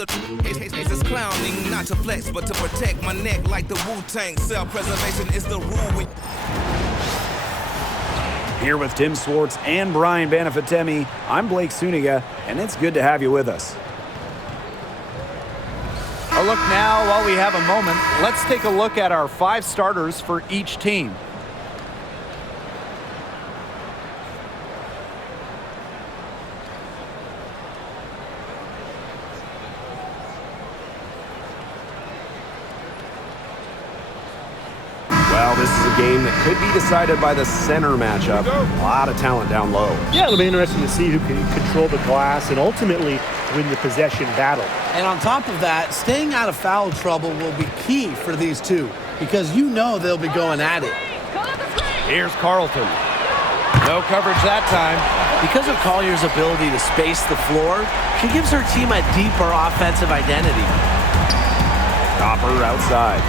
on the is clowning, not to flex, but to protect my neck like the Wu-Tang. Self-preservation is the rule. Here with Tim Swartz and Brian Banafitemi, I'm Blake Suniga, and it's good to have you with us. A look now, while we have a moment, let's take a look at our 5 starters for each team. Well, this is a game that could be decided by the center matchup. A lot of talent down low. Yeah, it'll be interesting to see who can control the glass and ultimately win the possession battle. And on top of that, staying out of foul trouble will be key for these two because you know they'll be going at it. Here's Carlton. No coverage that time. Because of Collier's ability to space the floor, she gives her team a deeper offensive identity. Copper outside.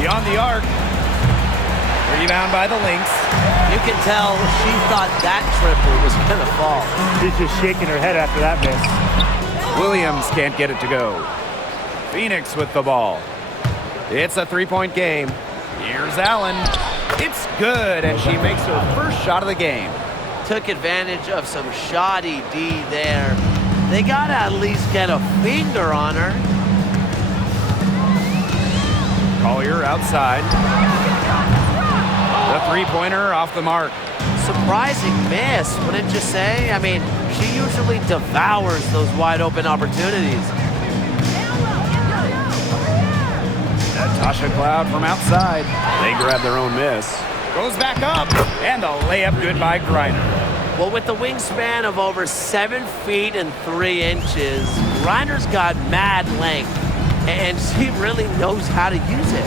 Beyond the arc. Rebound by the Lynx. You can tell she thought that triple was going to fall. She's just shaking her head after that miss. Williams can't get it to go. Phoenix with the ball. It's a 3-point game. Here's Allen. It's good, and she makes her first shot of the game. Took advantage of some shoddy D there. They got to at least get a finger on her. Collier outside. The 3-pointer off the mark. Surprising miss, wouldn't you say? I mean, she usually devours those wide open opportunities. Natasha Cloud from outside. They grab their own miss. Goes back up, and the layup good by Griner. Well, with the wingspan of over 7 feet and 3 inches, Griner's got mad length, and she really knows how to use it.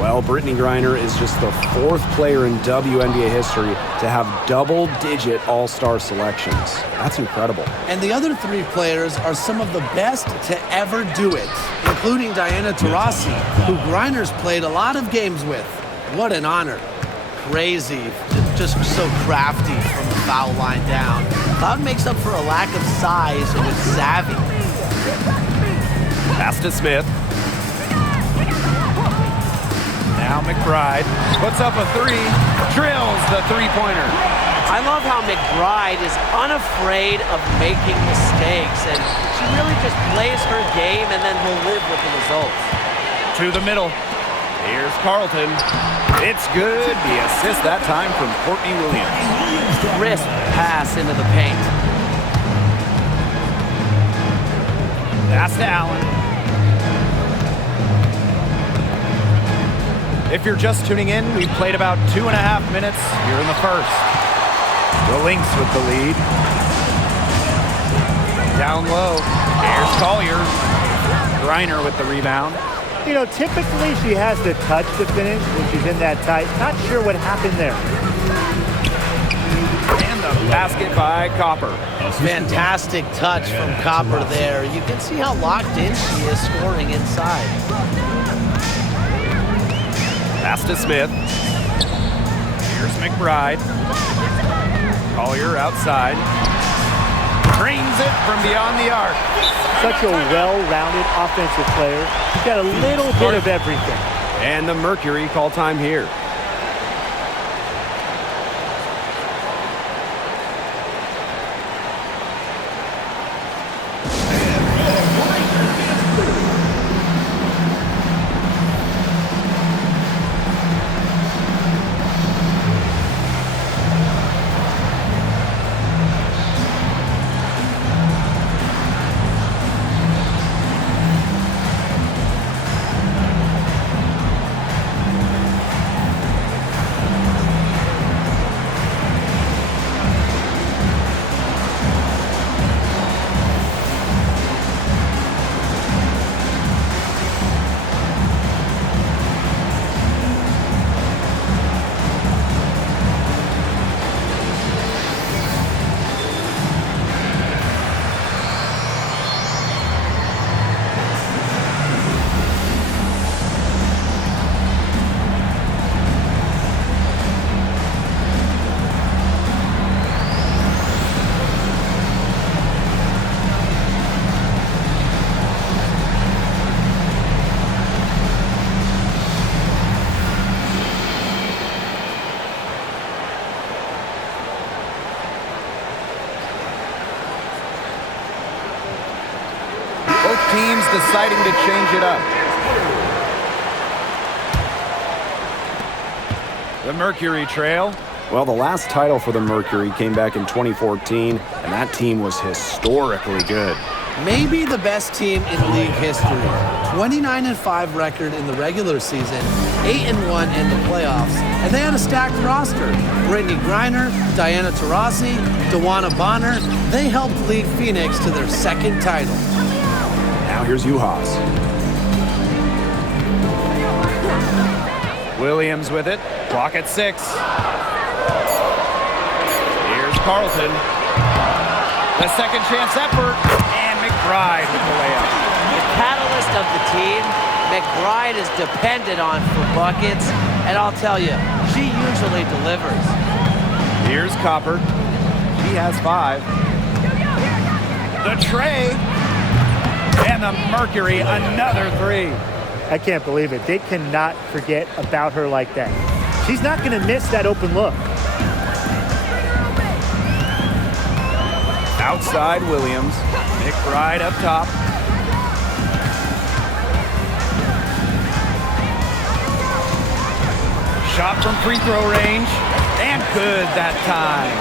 Well, Brittany Griner is just the 4th player in WNBA history to have double-digit all-star selections. That's incredible. And the other 3 players are some of the best to ever do it, including Diana Taurasi, who Griner's played a lot of games with. What an honor. Crazy, just so crafty from the foul line down. Cloud makes up for a lack of size with savvy. Pass to Smith. Now McBride puts up a 3, drills the 3-pointer. I love how McBride is unafraid of making mistakes, and she really just plays her game and then will live with the results. To the middle. Here's Carlton. It's good. The assist that time from Courtney Williams. Crisp pass into the paint. Pass to Allen. If you're just tuning in, we've played about 2.5 minutes here in the first. The Lynx with the lead. Down low. Here's Collier. Griner with the rebound. You know, typically she has the touch to finish when she's in that tight. Not sure what happened there. And the basket by Copper. Fantastic touch from Copper there. You can see how locked in she is scoring inside. Pass to Smith. Here's McBride. Collier outside. Drains it from beyond the arc. Such a well-rounded offensive player. She's got a little bit of everything. And the Mercury call time here. Both teams deciding to change it up. The Mercury trail. Well, the last title for the Mercury came back in 2014, and that team was historically good. Maybe the best team in league history. 29-5 record in the regular season, 8-1 in the playoffs, and they had a stacked roster. Brittany Griner, Diana Taurasi, Dawana Bonner, they helped lead Phoenix to their second title. Now here's Juhas. Williams with it. Clock at 6. Here's Carlton. The second chance effort. And McBride with the layup. The catalyst of the team, McBride is depended on for buckets. And I'll tell you, she usually delivers. Here's Copper. He has 5. The tray. And the Mercury, another 3. I can't believe it. They cannot forget about her like that. She's not going to miss that open look. Outside Williams. McBride up top. Shot from free throw range. And good that time.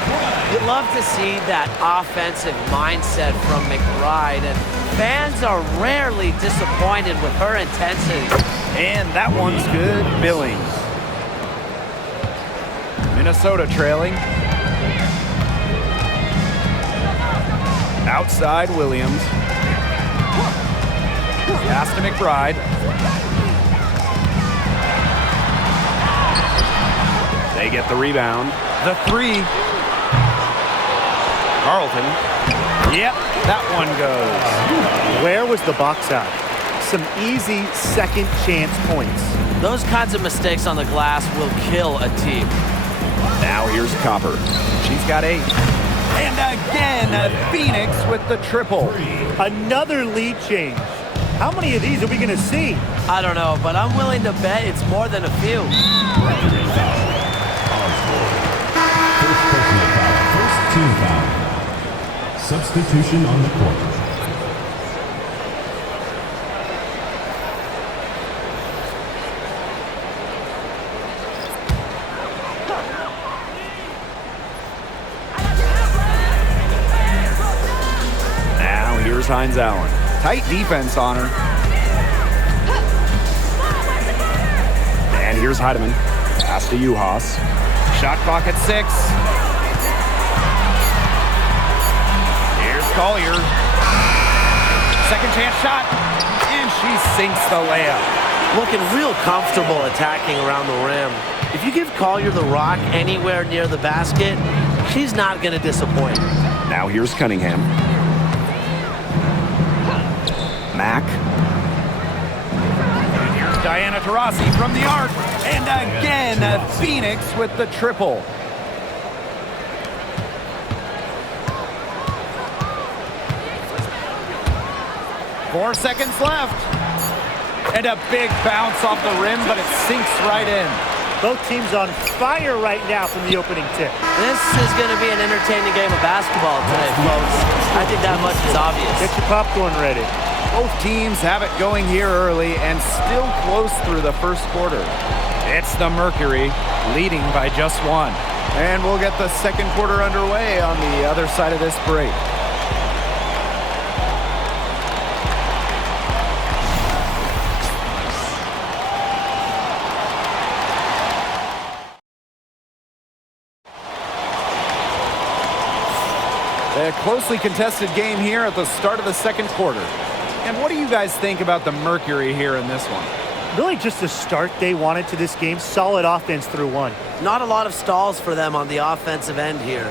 You love to see that offensive mindset from McBride, and fans are rarely disappointed with her intensity. And that one's good. Billings. Minnesota trailing. Outside Williams. Pass to McBride. They get the rebound. The 3. Carlton. Yep, that one goes. Where was the box out? Some easy second chance points. Those kinds of mistakes on the glass will kill a team. Now here's Copper. She's got 8. And again, Phoenix with the triple. Another lead change. How many of these are we going to see? I don't know, but I'm willing to bet it's more than a few. First team foul. Substitution on the court. Now here's Hines Allen. Tight defense on her. And here's Heidemann. Pass to Juhas. Shot clock at 6. Here's Collier. Second chance shot. And she sinks the layup. Looking real comfortable attacking around the rim. If you give Collier the rock anywhere near the basket, she's not going to disappoint. Now here's Cunningham. Mack. And here's Diana Taurasi from the arc. And again, Phoenix with the triple. Four seconds left. And a big bounce off the rim, but it sinks right in. Both teams on fire right now from the opening tip. This is going to be an entertaining game of basketball today, folks. I think that much is obvious. Get your popcorn ready. Both teams have it going here early and still close through the first quarter. It's the Mercury leading by just 1. And we'll get the second quarter underway on the other side of this break. A closely contested game here at the start of the second quarter. And what do you guys think about the Mercury here in this one? Really just the start they wanted to this game. Solid offense through 1. Not a lot of stalls for them on the offensive end here.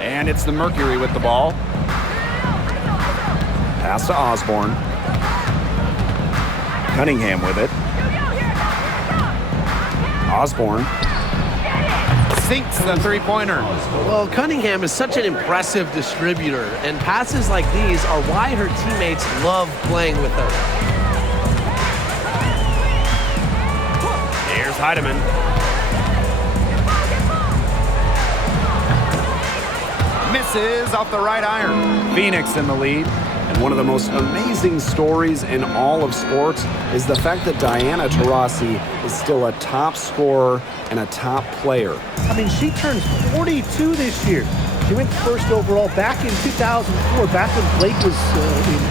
And it's the Mercury with the ball. Pass to Osborne. Cunningham with it. Osborne. Sinks the three-pointer. Well, Cunningham is such an impressive distributor, and passes like these are why her teammates love playing with her. Here's Heidemann. misses off the right iron. Phoenix in the lead. And one of the most amazing stories in all of sports is the fact that Diana Taurasi is still a top scorer and a top player. I mean, she turns 42 this year. She went first overall back in 2004, back when Blake was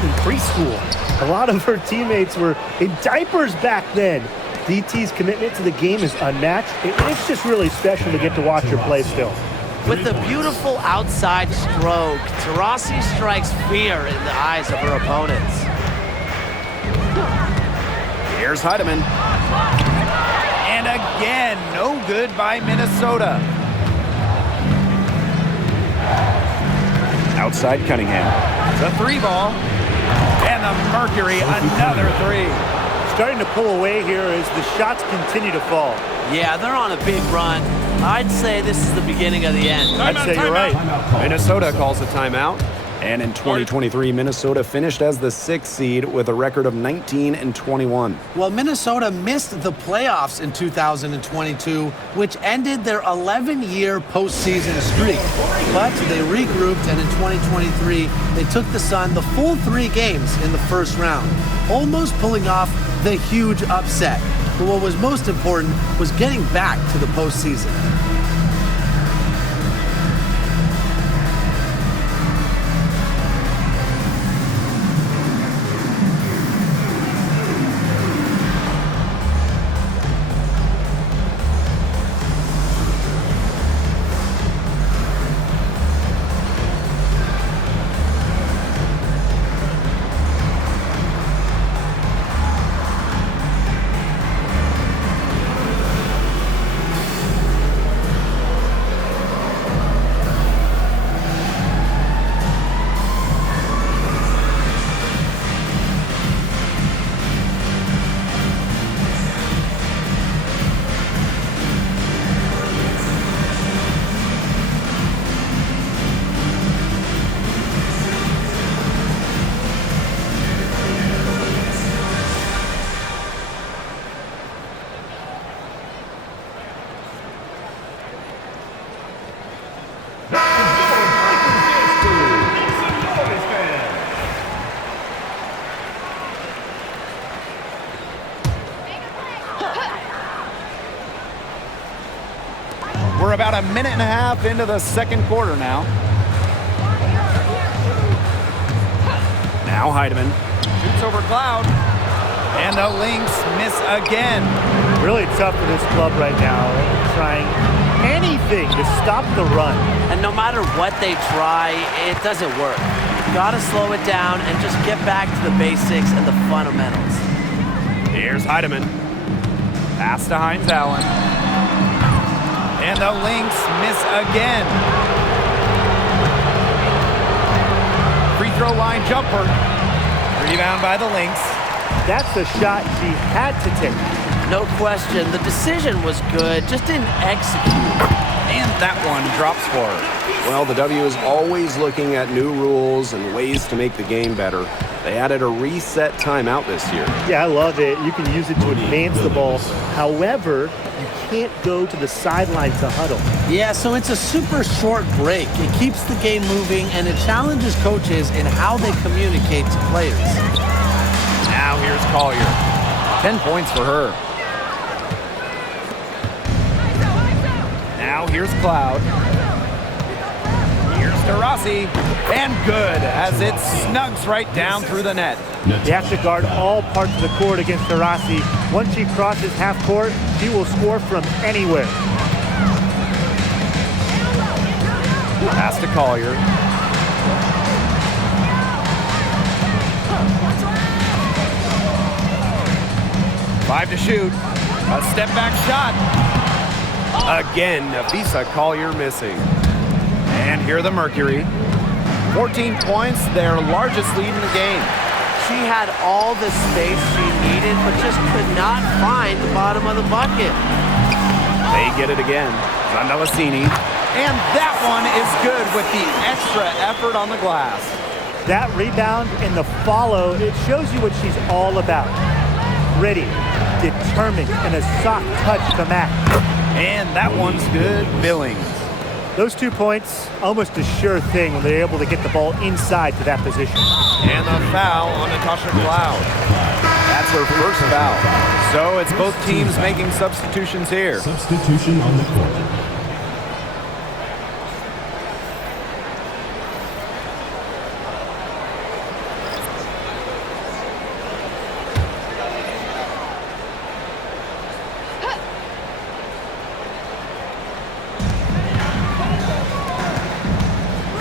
in preschool. A lot of her teammates were in diapers back then. DT's commitment to the game is unmatched. It's just really special to get to watch her play still. With a beautiful outside stroke, Taurasi strikes fear in the eyes of her opponents. Here's Heidemann. And again, no good by Minnesota. Outside Cunningham. It's a 3-ball. And the Mercury, another 3. Starting to pull away here as the shots continue to fall. Yeah, they're on a big run. I'd say this is the beginning of the end. I'd say you're right. Minnesota calls a timeout. And in 2023, Minnesota finished as the 6th seed with a record of 19-21. Well, Minnesota missed the playoffs in 2022, which ended their 11-year postseason streak. But they regrouped, and in 2023, they took the Sun the full 3 games in the first round, almost pulling off the huge upset. But what was most important was getting back to the postseason. We're about a minute and a half into the second quarter now. Now Heidemann. Shoots over Cloud. And the Lynx miss again. Really tough for this club right now, trying anything to stop the run. And no matter what they try, it doesn't work. Gotta slow it down and just get back to the basics and the fundamentals. Here's Heidemann. Pass to Hines Allen. And the Lynx miss again. Free throw line jumper. Rebound by the Lynx. That's a shot she had to take. No question, the decision was good, just didn't execute. And that one drops for her. Well, the W is always looking at new rules and ways to make the game better. They added a reset timeout this year. Yeah, I love it. You can use it to advance the ball. However, you can't go to the sideline to huddle. Yeah, so it's a super short break. It keeps the game moving, and it challenges coaches in how they communicate to players. Now here's Collier. 10 points for her. Now here's Cloud. Here's DeRossi. And good, as it snugs right down through the net. You have to guard all parts of the court against Taurasi. Once she crosses half court, she will score from anywhere. Pass to Collier. Five to shoot. A step back shot. Again, Nafisa Collier missing. And here the Mercury. 14 points, their largest lead in the game. She had all the space she needed, but just could not find the bottom of the bucket. They get it again. Zandalasini. And that one is good with the extra effort on the glass. That rebound and the follow, it shows you what she's all about. Ready, determined, and a soft touch to match. And that one's good. Billings. Those 2 points, almost a sure thing when they're able to get the ball inside to that position. And the foul on Natasha Cloud. That's her first foul. So it's both teams making substitutions here. Substitution on the court.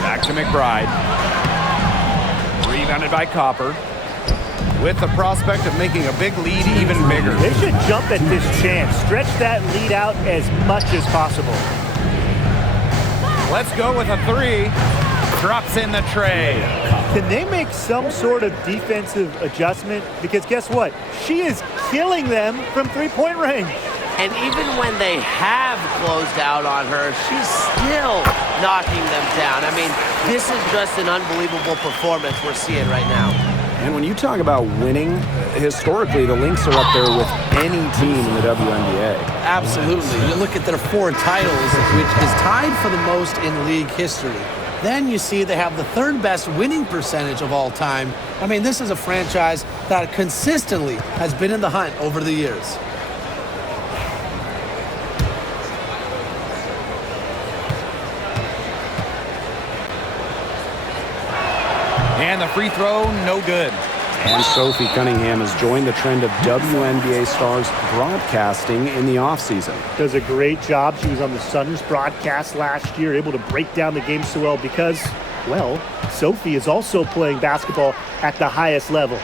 Back to McBride. Rebounded by Copper. With the prospect of making a big lead even bigger. They should jump at this chance. Stretch that lead out as much as possible. Let's go with a 3. Drops in the tray. Can they make some sort of defensive adjustment? Because guess what? She is killing them from three-point range. And even when they have closed out on her, she's still knocking them down. I mean, this is just an unbelievable performance we're seeing right now. And when you talk about winning, historically, the Lynx are up there with any team in the WNBA. Absolutely. You look at their 4 titles, which is tied for the most in league history. Then you see they have the 3rd best winning percentage of all time. I mean, this is a franchise that consistently has been in the hunt over the years. And the free throw, no good. And Sophie Cunningham has joined the trend of WNBA stars broadcasting in the offseason. Does a great job. She was on the Suns broadcast last year, able to break down the game so well because, well, Sophie is also playing basketball at the highest level.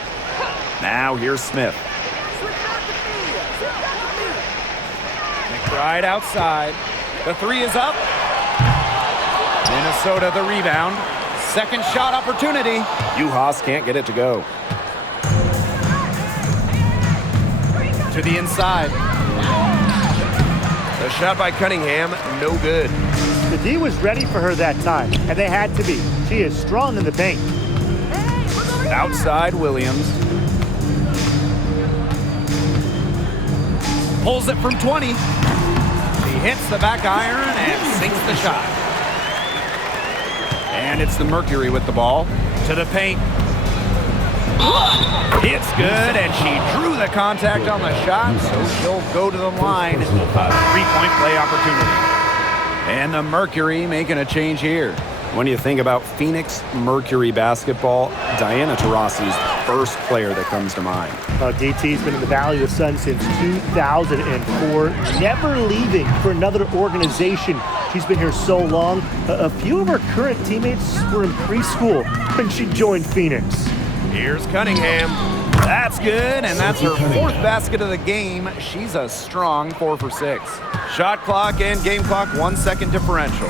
Now here's Smith. McBride outside. The 3 is up. Minnesota the rebound. Second shot opportunity. Juhas can't get it to go. To the inside. The shot by Cunningham, no good. The D was ready for her that time, and they had to be. She is strong in the paint. Outside Williams. Pulls it from 20. She hits the back iron and sinks the shot. And it's the Mercury with the ball. To the paint. It's good, and she drew the contact on the shot, so she'll go to the line. A 3-point play opportunity. And the Mercury making a change here. When you think about Phoenix Mercury basketball, Diana Taurasi's the first player that comes to mind. DT's been in the Valley of the Sun since 2004, never leaving for another organization. She's been here so long. A few of her current teammates were in preschool when she joined Phoenix. Here's Cunningham. That's good, and that's her 4th basket of the game. She's a strong 4 for 6. Shot clock and game clock, 1 second differential.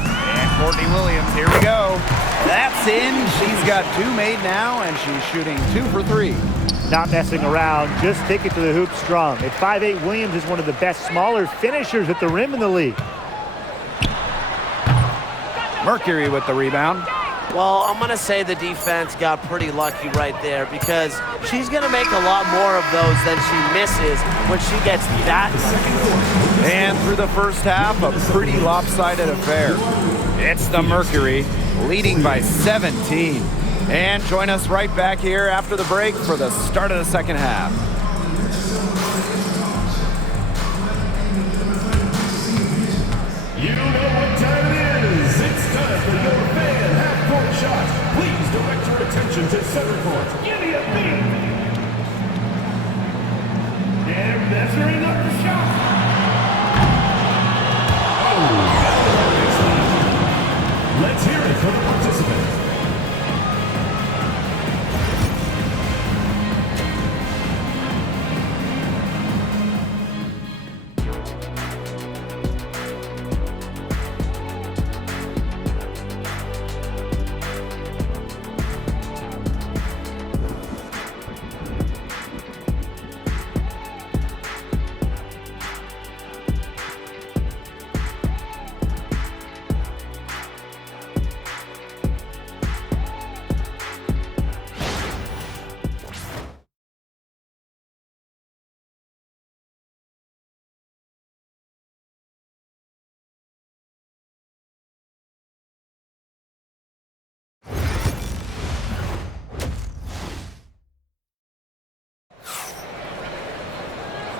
And Courtney Williams, here we go. That's in. She's got 2 made now, and she's shooting 2 for 3. Not messing around, just take it to the hoop strong. At 5'8", Williams is one of the best smaller finishers at the rim in the league. Mercury with the rebound. Well, I'm going to say the defense got pretty lucky right there because she's going to make a lot more of those than she misses when she gets that lucky. And through the first half, a pretty lopsided affair. It's the Mercury leading by 17. And join us right back here after the break for the start of the second half. You know what time it is. It's time for your fan half-court shots. Please direct your attention to center court. Give me a beat. And measuring up the shot. Oh, let's hear it for the participants.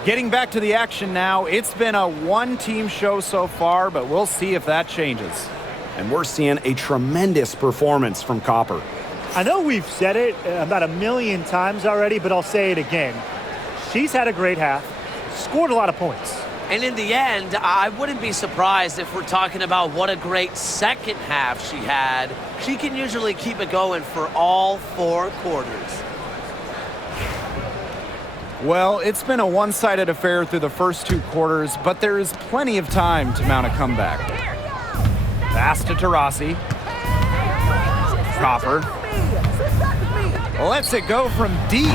Getting back to the action now. It's been a one-team show so far, but we'll see if that changes. And we're seeing a tremendous performance from Copper. I know we've said it about 1,000,000 times already, but I'll say it again. She's had a great half, scored a lot of points. And in the end, I wouldn't be surprised if we're talking about what a great second half she had. She can usually keep it going for all 4 quarters. Well, it's been a one-sided affair through the first 2 quarters, but there is plenty of time to mount a comeback. Pass to Taurasi. Copper lets it go from deep.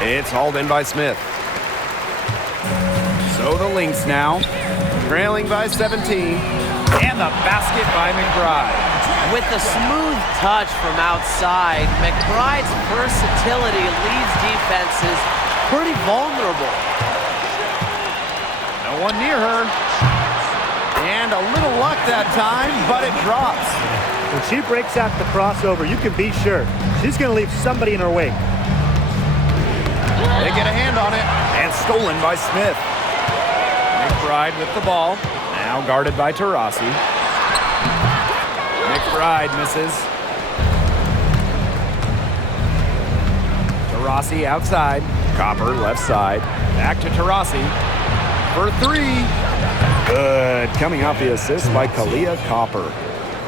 It's hauled in by Smith. So the Lynx now, trailing by 17, and the basket by McBride. With a smooth touch from outside, McBride's versatility leaves defenses pretty vulnerable. No one near her. And a little luck that time, but it drops. When she breaks out the crossover, you can be sure she's going to leave somebody in her wake. They get a hand on it. And stolen by Smith. McBride with the ball. Now guarded by Taurasi. McBride misses. Taurasi outside. Copper left side. Back to Taurasi for 3. Good. Coming off the assist by Kalia Copper.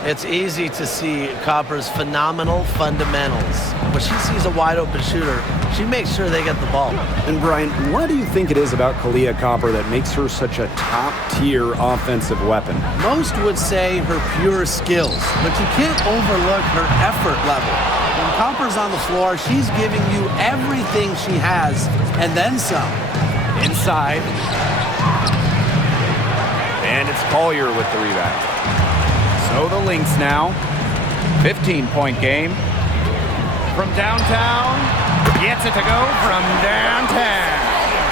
It's easy to see Copper's phenomenal fundamentals. When she sees a wide open shooter, she makes sure they get the ball. And Brian, what do you think it is about Kalia Copper that makes her such a top-tier offensive weapon? Most would say her pure skills, but you can't overlook her effort level. When Copper's on the floor, she's giving you everything she has and then some. Inside. And it's Collier with the rebound. So the Lynx now, 15-point game. From downtown, gets it to go from downtown.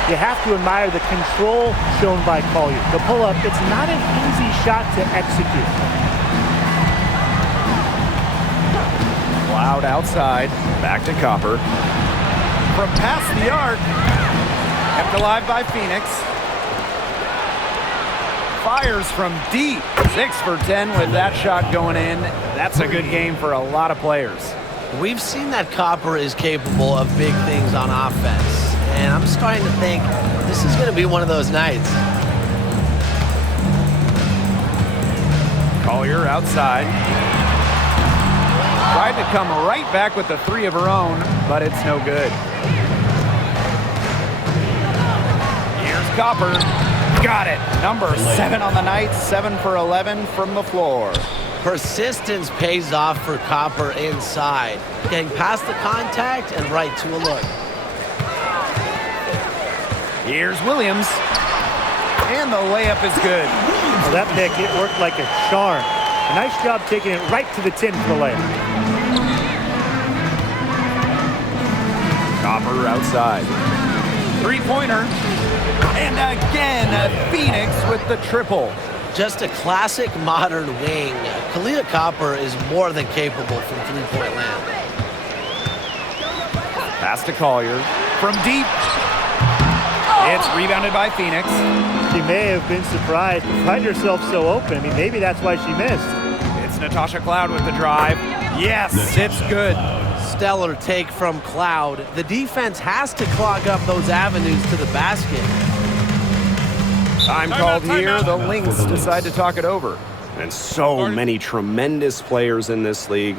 You have to admire the control shown by Collier. The pull-up, it's not an easy shot to execute. Cloud outside, back to Copper. From past the arc, kept alive by Phoenix. Fires from deep. 6 for 10 with that shot going in. That's a good game for a lot of players. We've seen that Copper is capable of big things on offense, and I'm starting to think this is going to be one of those nights. Collier outside. Tried to come right back with the 3 of her own, but it's no good. Here's Copper. Got it. Number 7 on the night, 7 for 11 from the floor. Persistence pays off for Copper inside, getting past the contact and right to a look. Here's Williams. And the layup is good. Well, that pick, it worked like a charm. A nice job taking it right to the tin for the layup. Copper outside. 3-pointer. And again, Phoenix with the triple. Just a classic modern wing. Kalia Copper is more than capable from three-point land. Pass to Collier. From deep. It's rebounded by Phoenix. She may have been surprised to find herself so open. I mean, maybe that's why she missed. It's Natasha Cloud with the drive. Yes, it's good. Stellar take from Cloud. The defense has to clog up those avenues to the basket. Time called here. The Lynx decide to talk it over. And so many tremendous players in this league.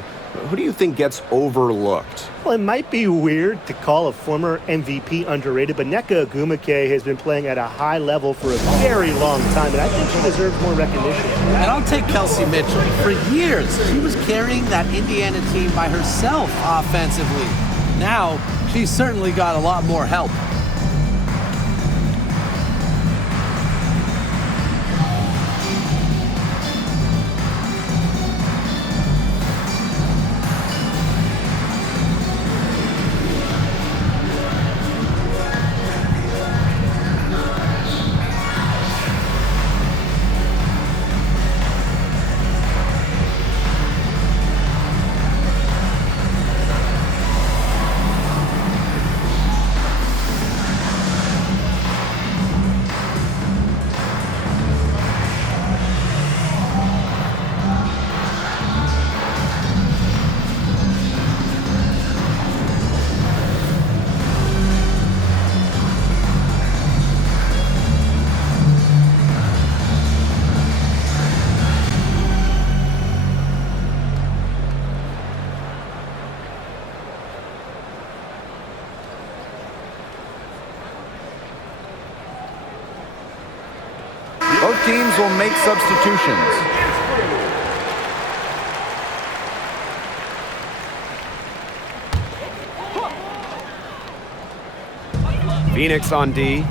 Who do you think gets overlooked? Well, it might be weird to call a former MVP underrated, but Nneka Ogwumike has been playing at a high level for a very long time, and I think she deserves more recognition. And I'll take Kelsey Mitchell. For years, she was carrying that Indiana team by herself offensively. Now, she's certainly got a lot more help. teams will make substitutions. Phoenix on D.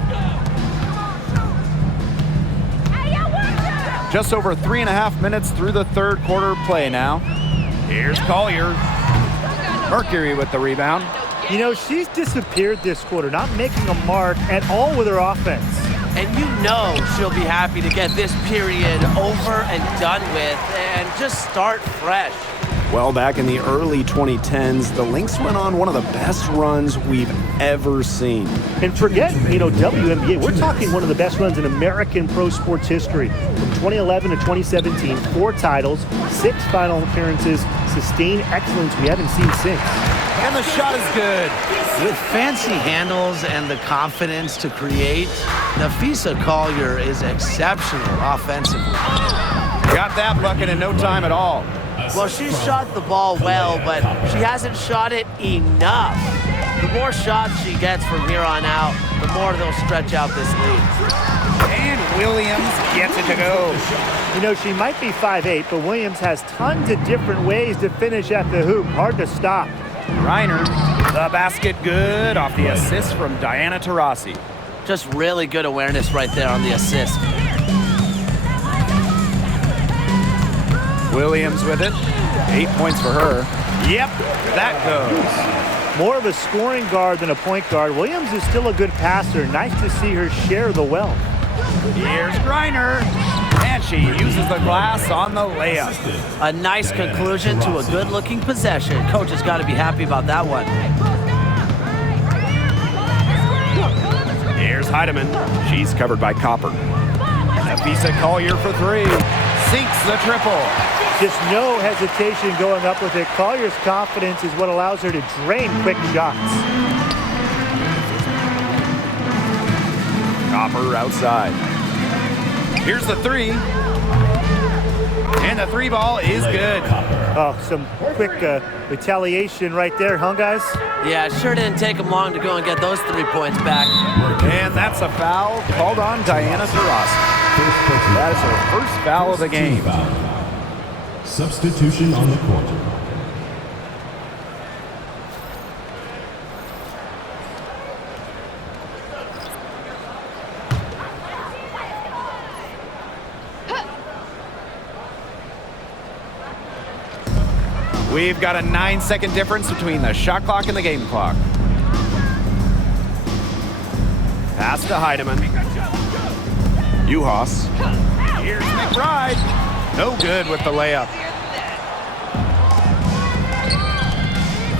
Just over 3.5 minutes through the third quarter play now. Here's Collier. Mercury with the rebound. You know, she's disappeared this quarter, not making a mark at all with her offense. And you know she'll be happy to get this period over and done with and just start fresh. Well, back in the early 2010s, the Lynx went on one of the best runs we've ever seen. And forget, WNBA, we're talking one of the best runs in American pro sports history. From 2011 to 2017, 4 titles, 6 final appearances, sustained excellence we haven't seen since. And the shot is good. With fancy handles and the confidence to create, Napheesa Collier is exceptional offensively. Got that bucket in no time at all. Well, she's shot the ball well, but she hasn't shot it enough. The more shots she gets from here on out, the more they'll stretch out this lead. And Williams gets it to go. You know, she might be 5'8", but Williams has tons of different ways to finish at the hoop. Hard to stop. Reiner, the basket good off the assist from Diana Taurasi. Just really good awareness right there on the assist. Williams with it. 8 points for her. Yep, that goes. More of a scoring guard than a point guard. Williams is still a good passer. Nice to see her share the wealth. Here's Reiner. And she uses the glass on the layup. A nice conclusion to a good-looking possession. Coach has got to be happy about that one. Here's Heidemann. She's covered by Copper. Napheesa Collier for 3. Sinks the triple. Just no hesitation going up with it. Collier's confidence is what allows her to drain quick shots. Copper outside. Here's the 3. And the 3 ball is good. Oh, some quick retaliation right there, huh, guys? Yeah, it sure didn't take them long to go and get those 3 points back. And that's a foul called on Diana Taurasi. That is her first foul of the game. Substitution on the court. We've got a 9-second difference between the shot clock and the game clock. Pass to Heidemann. Juhas. Here's McBride. No good with the layup.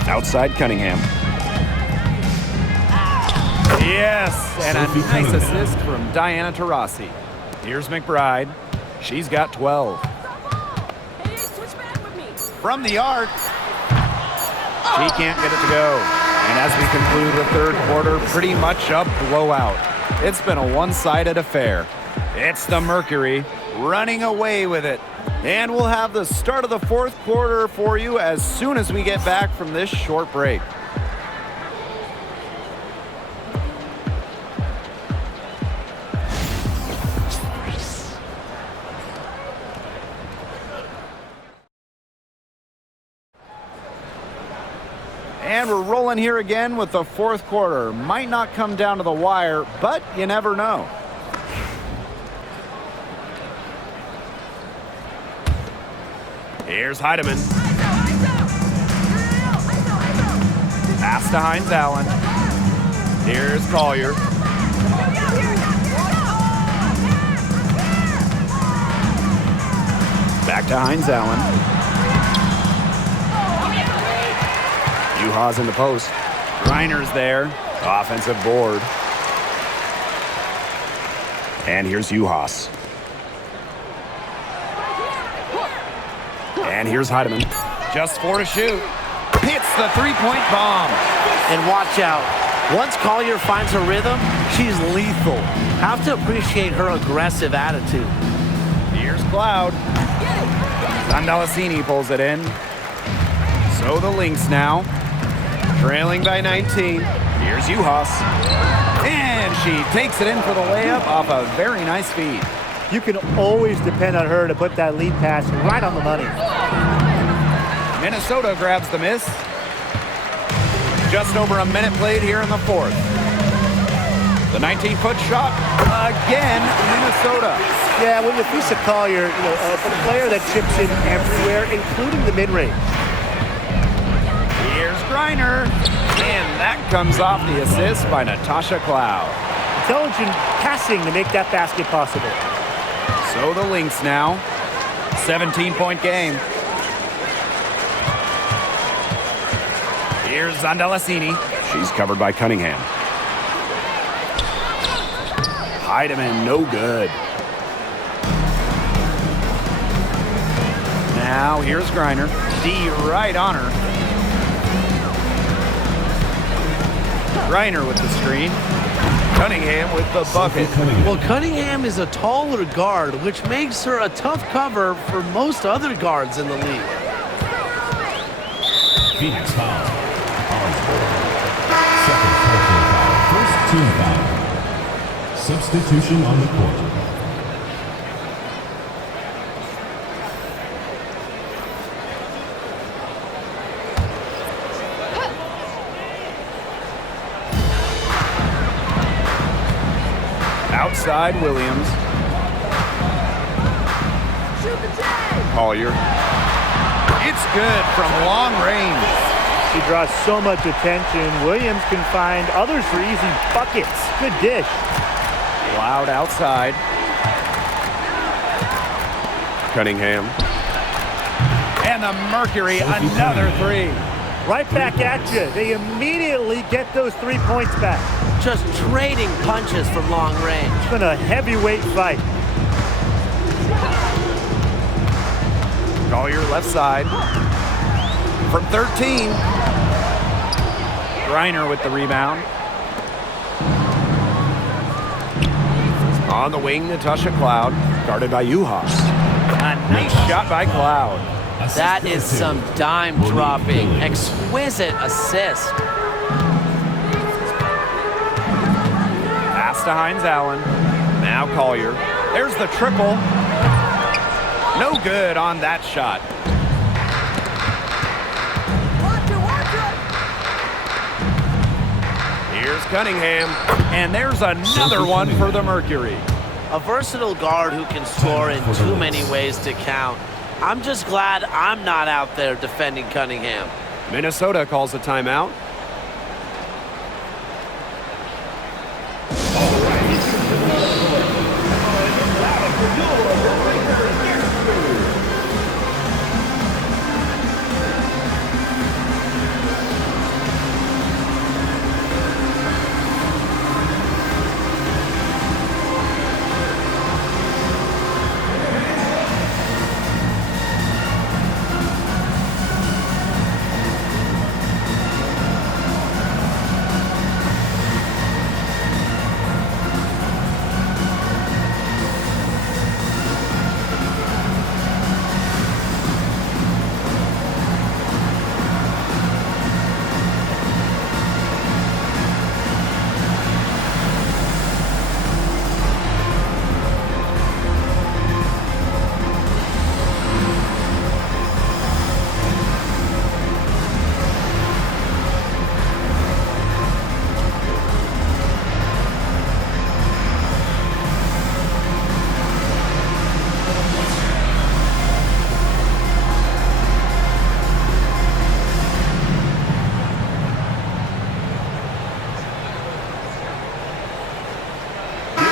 Outside Cunningham. Yes, and a nice assist from Diana Taurasi. Here's McBride. She's got 12. From the arc. She can't get it to go. And as we conclude the third quarter, pretty much a blowout. It's been a one-sided affair. It's the Mercury running away with it. And we'll have the start of the fourth quarter for you as soon as we get back from this short break. And we're rolling here again with the fourth quarter. Might not come down to the wire, but you never know. Here's Heidemann. Pass to Hines Allen. Here's Collier. Back to Hines Allen. Juhas in the post. Reiner's there. Offensive board. And here's Juhas. And here's Heidemann. Just 4 to shoot. Hits the three-point bomb. And watch out. Once Collier finds her rhythm, she's lethal. Have to appreciate her aggressive attitude. Here's Cloud. Sandalacini pulls it in. So the Lynx now. Trailing by 19. Here's Juhas. And she takes it in for the layup off a very nice feed. You can always depend on her to put that lead pass right on the money. Minnesota grabs the miss. Just over a minute played here in the fourth. The 19-foot shot, again, Minnesota. Yeah, when you face a Collier, a player that chips in everywhere, including the mid-range. Here's Griner, and that comes off the assist by Natasha Cloud. Intelligent passing to make that basket possible. So the Lynx now, 17-point game. Here's Zandalasini. She's covered by Cunningham. Heidemann, no good. Now here's Griner. D right on her. Griner with the screen. Cunningham with the bucket. Well, Cunningham is a taller guard, which makes her a tough cover for most other guards in the league. Phoenix foul. Second personal foul. First team foul. Substitution on the court. Outside Williams. Collier. It's good from long range. She draws so much attention. Williams can find others for easy buckets. Good dish. Loud outside. Cunningham. And the Mercury, another three. Right back at you. They immediately get those 3 points back. Just trading punches from long range. It's been a heavyweight fight. Collier left side. From 13. Griner with the rebound. On the wing, Natasha Cloud. Guarded by Juha. A nice shot by Cloud. That is some dime dropping. Exquisite assist. Pass to Hines Allen. Now Collier. There's the triple. No good on that shot. Here's Cunningham. And there's another one for the Mercury. A versatile guard who can score in too many ways to count. I'm just glad I'm not out there defending Cunningham. Minnesota calls a timeout.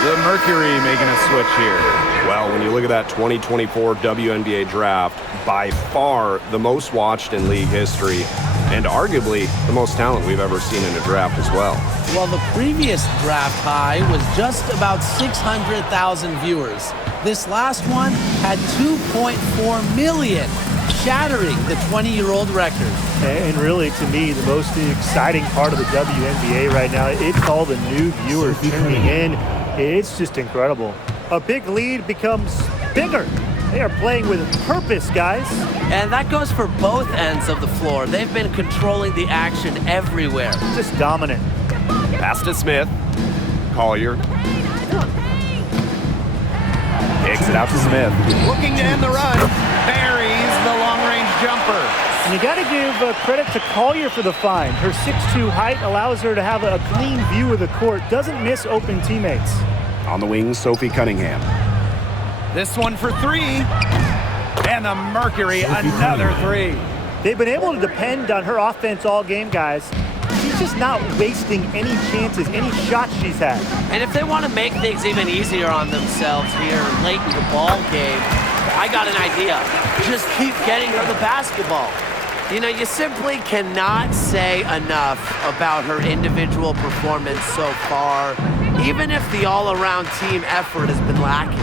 The Mercury making a switch here. Well, when you look at that 2024 WNBA draft, by far the most watched in league history, and arguably the most talent we've ever seen in a draft as well. Well, the previous draft high was just about 600,000 viewers. This last one had 2.4 million, shattering the 20-year-old record. And really, to me, the most exciting part of the WNBA right now, it's all the new viewers tuning in. It's just incredible. A big lead becomes bigger. They are playing with purpose, guys. And that goes for both ends of the floor. They've been controlling the action everywhere. Just dominant. Pass to Smith. Collier. Kicks it out to Smith. Looking to end the run. Buries the long-range jumper. And you got to give credit to Collier for the find. Her 6'2" height allows her to have a clean view of the court. Doesn't miss open teammates. On the wing, Sophie Cunningham. This one for three. And the Mercury, another three. They've been able to depend on her offense all game, guys. She's just not wasting any chances, any shots she's had. And if they want to make things even easier on themselves here late in the ball game, I got an idea. Just keep getting her the basketball. You know, you simply cannot say enough about her individual performance so far, even if the all-around team effort has been lacking.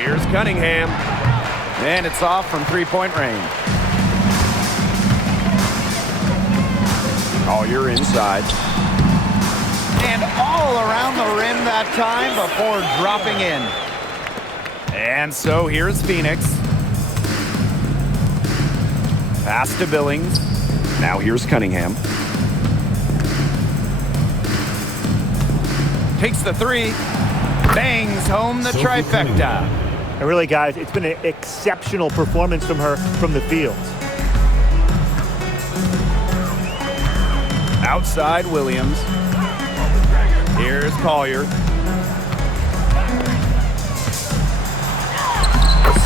Here's Cunningham. And it's off from three-point range. Collier inside. And all around the rim that time before dropping in. And so here's Phoenix. Pass to Billings. Now here's Cunningham. Takes the three. Bangs home the trifecta. And really, guys, it's been an exceptional performance from her from the field. Outside Williams. Here's Collier.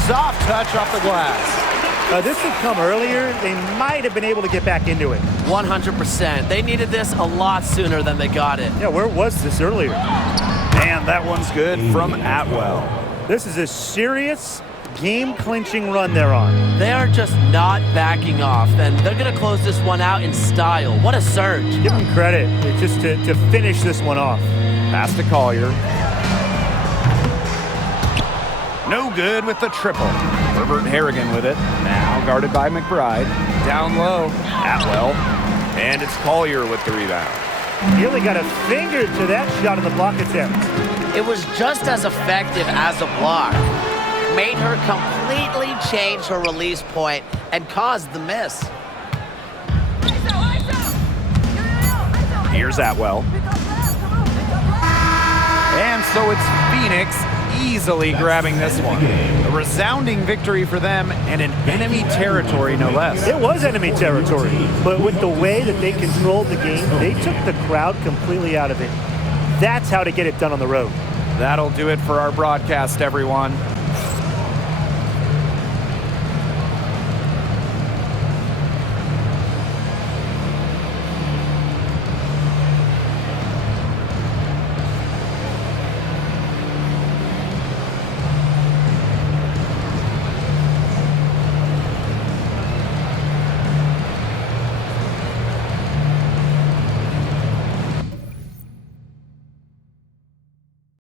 Soft touch off the glass. This had come earlier. They might have been able to get back into it. 100%. They needed this a lot sooner than they got it. Yeah, where was this earlier? And that one's good from Atwell. This is a serious game-clinching run they're on. They are just not backing off, and they're going to close this one out in style. What a surge. Give them credit. It's just to finish this one off. Pass to Collier. No good with the triple. Herbert Harrigan with it. Now guarded by McBride. Down low. Atwell. And it's Collier with the rebound. He only got a finger to that shot on the block attempt. It was just as effective as a block. Made her completely change her release point and caused the miss. Here's Atwell. And so it's Phoenix easily grabbing this one. A resounding victory for them and in enemy territory, no less. It was enemy territory, but with the way that they controlled the game, they took the crowd completely out of it. That's how to get it done on the road. That'll do it for our broadcast, everyone.